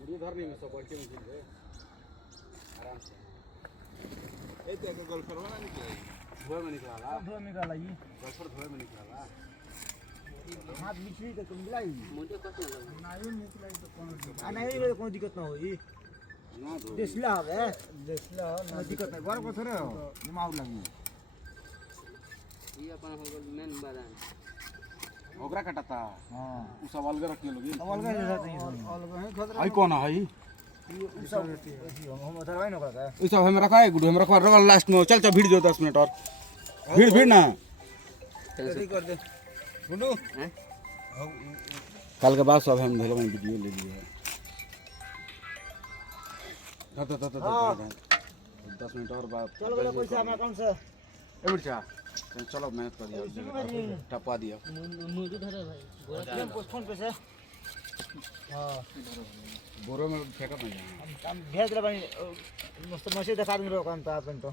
मुड़ी धर नहीं सब बढ़ के मशीन है आराम से ए ते के गोल करवा ना निकले धोए में निकला ये गोल धोए में निकला हाथ निकली तो तुम लाई मुझे कत ना नहीं निकलाई तो कौन नहीं कोई दिक्कत ना होई ना धो देसला है ना दिक्कत नहीं घर को थोड़े हो दिमाग लगी ये अपन हो मेन बादान ओकरा कटाता हां उ सब अलग रखिए लोग अलग है खतरा आई कौन है भाई ये सब हम उधर भाई ना का ये सब हम रखा है गुड हम रखवा लास्ट में चल चल भीड़ दो 10 मिनट और भीड़ ना जल्दी कर दे गुड्डू हैं कल के बाद सब हम भेलो में वीडियो ले लिए तो 10 मिनट और बाद चल बोला पैसा हमारा अकाउंट से ए बिरचा चलो मेहनत कर दिया टपा दिया मुझे धरे भाई गोरा फोन पे से हां बोरो में फेंका नहीं हम भेज रहे भाई मस्त मशीन दिखा दूंगा अकाउंट पे अपन तो